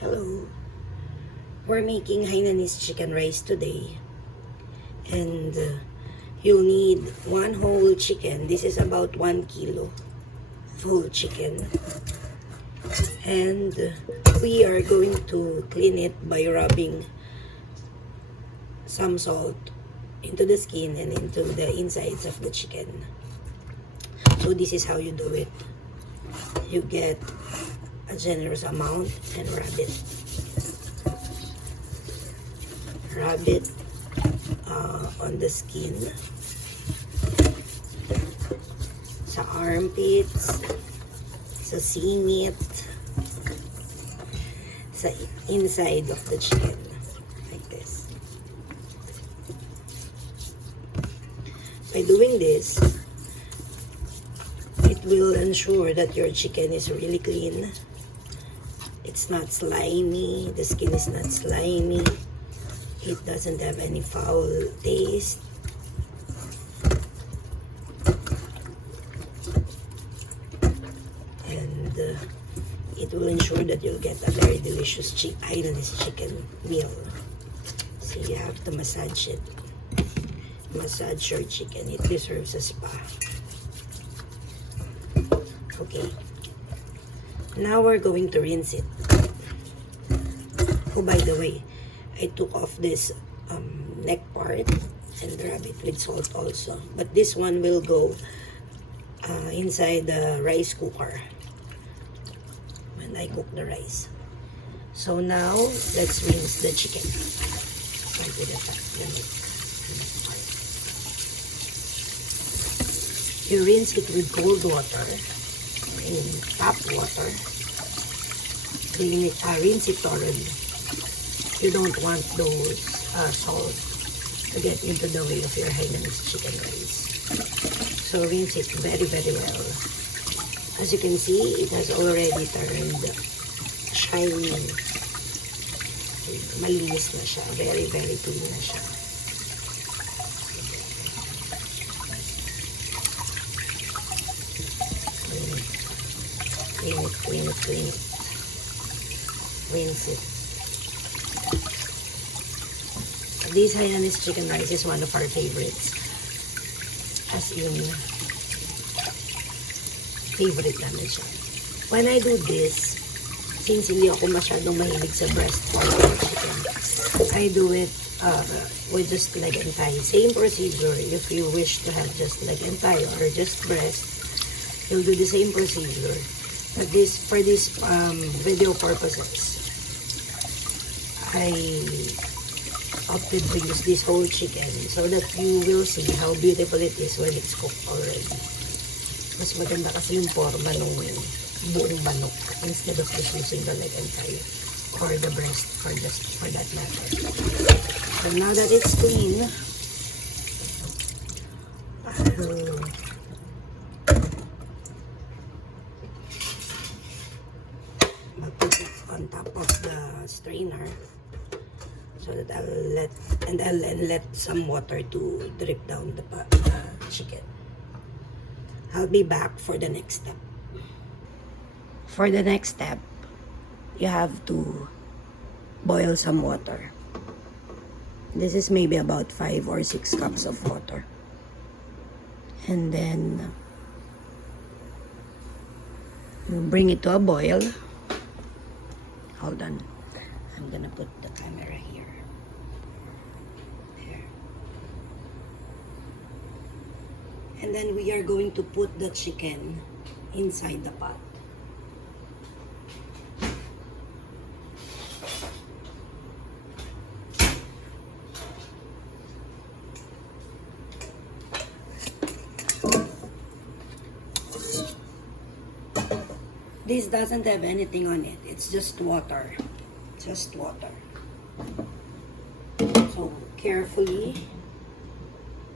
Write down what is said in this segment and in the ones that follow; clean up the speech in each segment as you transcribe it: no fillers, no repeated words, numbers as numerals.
Hello. We're making Hainanese chicken rice today. And you'll need one whole chicken. This is about 1 kilo whole chicken. And we are going to clean it by rubbing some salt into the skin and into the insides of the chicken. So this is how you do it. You get a generous amount and rub it. Rub it on the skin, sa armpits, sa singit, sa inside of the chicken, like this. By doing this, it will ensure that your chicken is really clean. It's not slimy, the skin is not slimy. It doesn't have any foul taste. And it will ensure that you'll get a very delicious Hainanese chicken meal. So you have to massage it. Massage your chicken. It deserves a spa. Okay. Now we're going to rinse it. Oh, by the way, I took off this neck part and rub it with salt also. But this one will go inside the rice cooker when I cook the rice. So now, let's rinse the chicken. Start with the top, the neck. You rinse it with cold water, in tap water. Clean it, rinse it thoroughly. You don't want those salt to get into the way of your Hainanese chicken rice. So rinse it very, very well. As you can see, it has already turned shiny. Malinis na siya. Very, very clean na siya. Clean it, clean it, clean it. Rinse it. This Hainanese chicken rice is one of our favorites. As in, favorite namin siya. When I do this, since hindi ako masyadong mahilig sa breast part of the chicken, I do it with just leg and thigh. Same procedure. If you wish to have just leg and thigh or just breast, you'll do the same procedure. But this, for this video purposes, I opted to use this whole chicken so that you will see how beautiful it is when it's cooked already. Mas maganda kasi yung forma ng buong manok instead of just using the leg and thigh or the breast for that matter. So now that it's clean, I'll put it on top of the strainer. So that I'll let some water to drip down the chicken. I'll be back for the next step. For the next step, you have to boil some water. This is maybe about 5 or 6 cups of water. And then you bring it to a boil. Hold on. I'm gonna put the camera here. There. And then we are going to put the chicken inside the pot. This doesn't have anything on it. It's just water. Just water. So carefully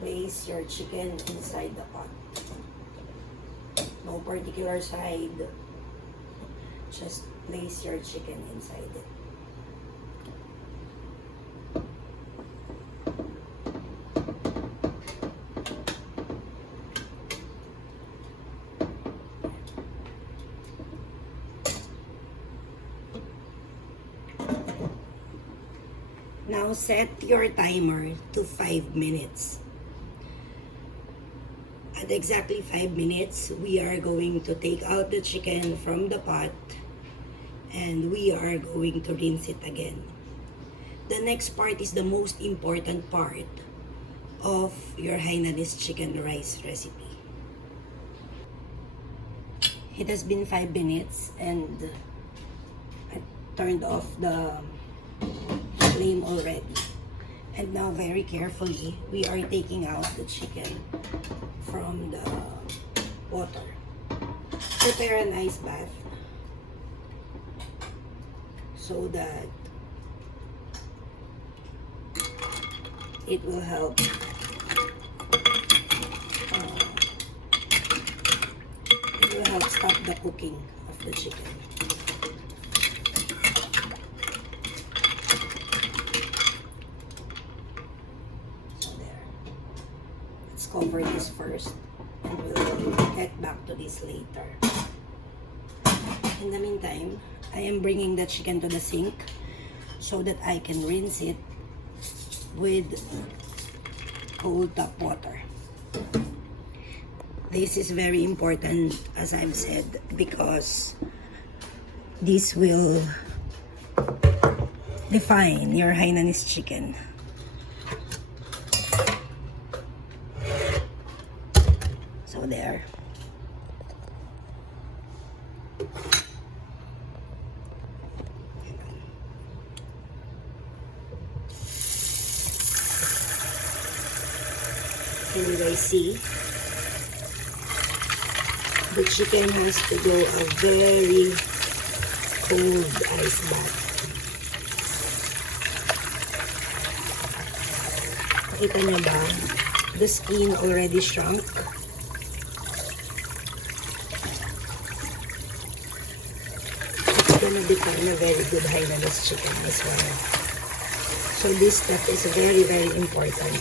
place your chicken inside the pot. No particular side. Just place your chicken inside it. Now set your timer to 5 minutes. At exactly 5 minutes, we are going to take out the chicken from the pot and we are going to rinse it again. The next part is the most important part of your Hainanese chicken rice recipe. It has been 5 minutes and I turned off the flame already. And now very carefully, we are taking out the chicken from the water. Prepare an ice bath so that it will help stop the cooking of the chicken. So there. Let's cover this first and we'll get back to this later. In the meantime, I am bringing the chicken to the sink so that I can rinse it with cold tap water. This is very important, as I've said, because this will define your Hainanese chicken. So there. Can you guys see? The chicken has to go a very cold ice bath. Nakita niyo ba? The skin already shrunk. It's gonna become a very good Hainanese chicken as well. So this step is very, very important.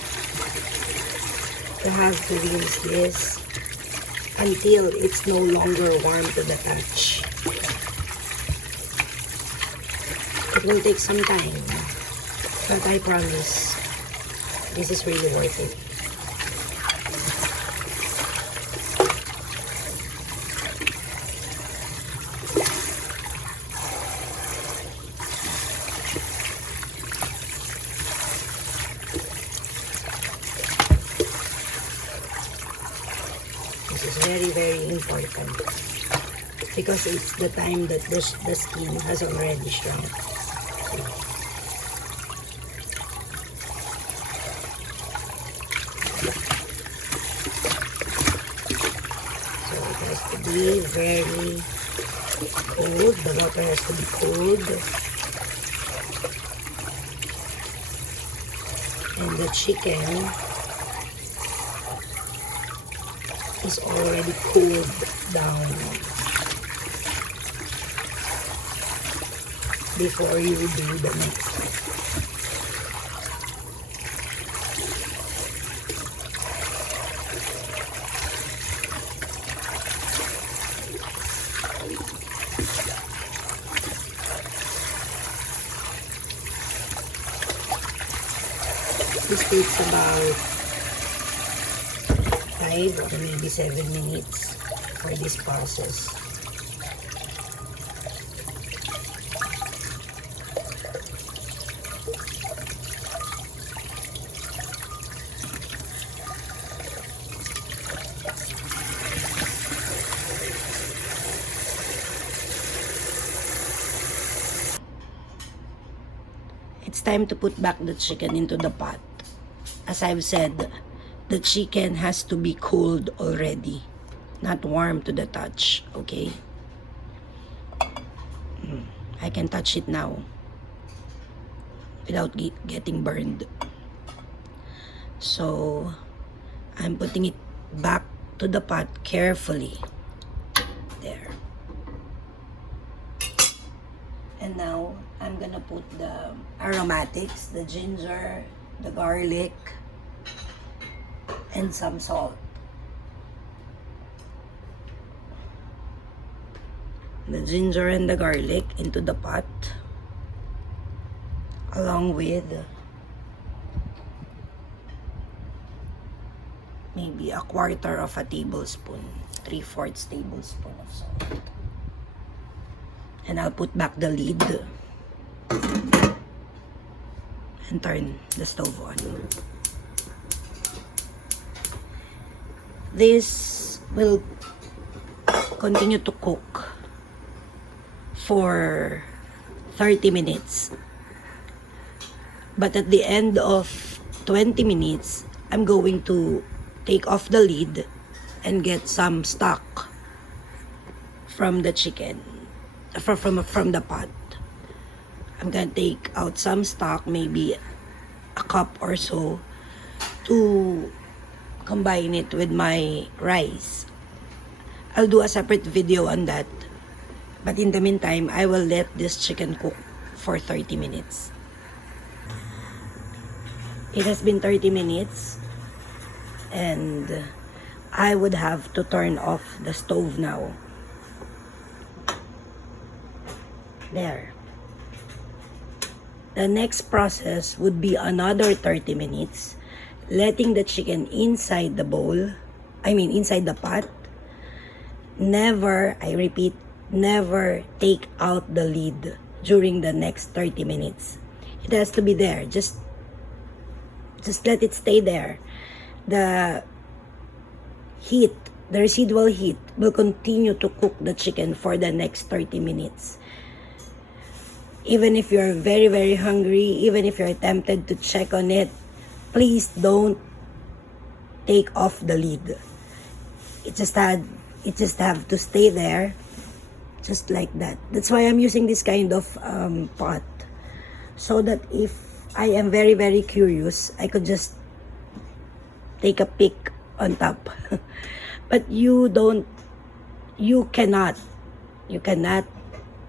You have to rinse this until it's no longer warm to the touch. It will take some time, but I promise this is really worth it. This is very, very important because it's the time that the skin has already shrunk. So it has to be very cold. The water has to be cold. And the chicken is already cooled down before you do the next step. This takes about 5 or maybe 7 minutes for this process. It's time to put back the chicken into the pot. As I've said, the chicken has to be cooled already, not warm to the touch, okay? I can touch it now without getting burned. So, I'm putting it back to the pot carefully. There. And now, I'm gonna put the aromatics, the ginger, the garlic, and some salt. The ginger and the garlic into the pot, along with maybe a quarter of a tablespoon, 3/4 tablespoon of salt. And I'll put back the lid and turn the stove on. This will continue to cook for 30 minutes. But at the end of 20 minutes, I'm going to take off the lid and get some stock from the chicken, from the pot. I'm gonna take out some stock, maybe a cup or so, to combine it with my rice. I'll do a separate video on that. But in the meantime, I will let this chicken cook for 30 minutes. It has been 30 minutes and I would have to turn off the stove now. There. The next process would be another 30 minutes, letting the chicken inside the bowl, inside the pot. Never, I repeat, never take out the lid during the next 30 minutes. It has to be there. Just let it stay there. The heat, the residual heat, will continue to cook the chicken for the next 30 minutes. Even if you're very, very hungry, even if you're tempted to check on it, please don't take off the lid. It just have to stay there, just like that. That's why I'm using this kind of pot, so that if I am very, very curious, I could just take a peek on top. But you cannot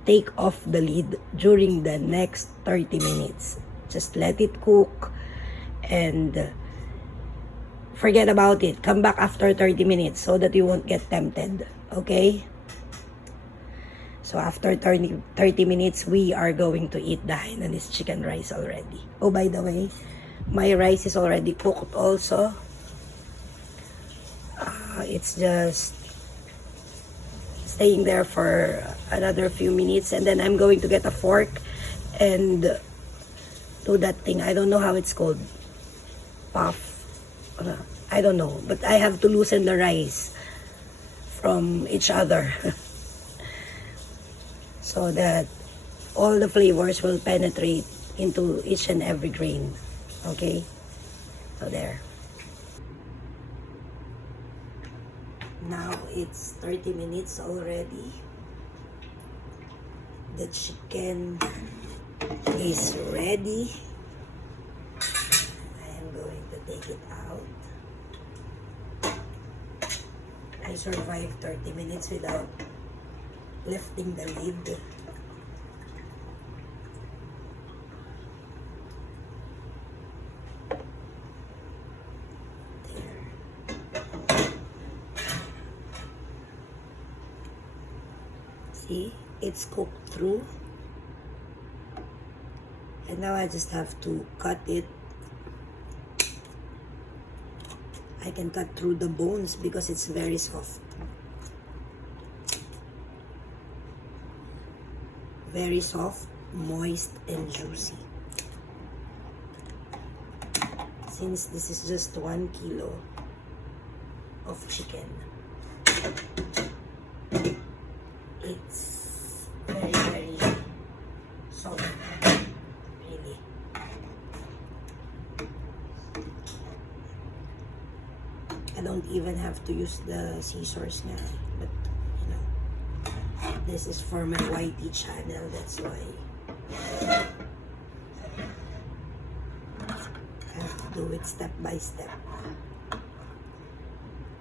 take off the lid during the next 30 minutes. Just let it cook and forget about it. Come back after 30 minutes so that you won't get tempted. Okay? So after 30 minutes, we are going to eat the Hainanese chicken rice already. Oh, by the way, my rice is already cooked also. It's just staying there for another few minutes, and then I'm going to get a fork and do that thing. I don't know how it's called. Puff. I don't know. But I have to loosen the rice from each other. So that all the flavors will penetrate into each and every grain. Okay? So there. Now it's 30 minutes already. The chicken is ready. I am going to take it out. I survived 30 minutes without lifting the lid. There. See, it's cooked through. And now I just have to cut it. I can cut through the bones because it's very soft. Very soft, moist, and juicy. Since this is just 1 kilo of chicken, it's very, very soft. Really. I don't even have to use the scissors now, but this is for my YT channel, that's why I have to do it step by step.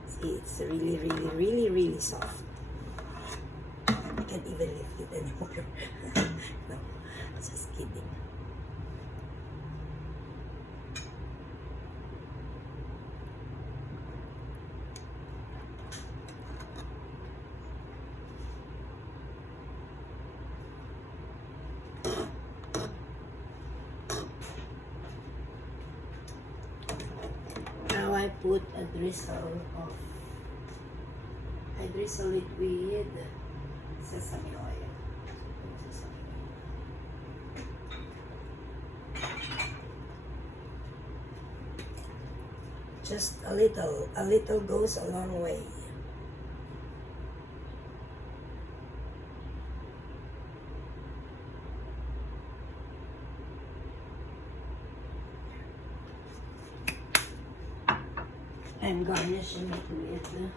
See, it's really, really, really, really soft. I can't even lift it anymore. No, just kidding. put a drizzle of, I drizzle it with sesame oil. Just a little goes a long way. I'm garnishing it with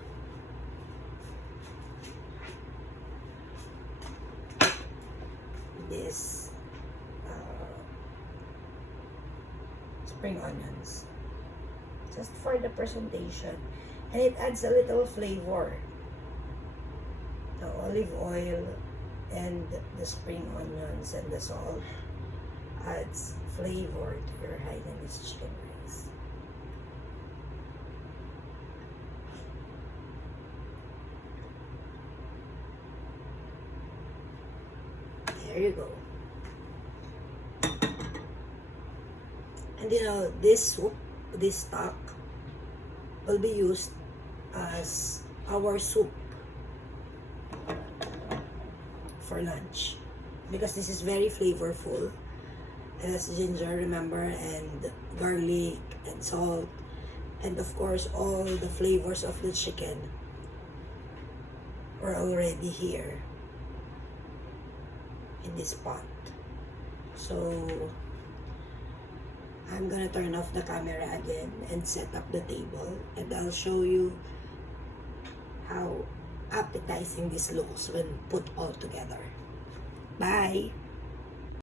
this spring onions, just for the presentation, and it adds a little flavor. The olive oil and the spring onions and the salt adds flavor to your Hainanese chicken rice. There you go. And you know, this soup, this stock, will be used as our soup for lunch, because this is very flavorful. It has ginger, remember, and garlic and salt, and of course all the flavors of the chicken are already here in this pot. So I'm gonna turn off the camera again and set up the table, and I'll show you how appetizing this looks when put all together. Bye!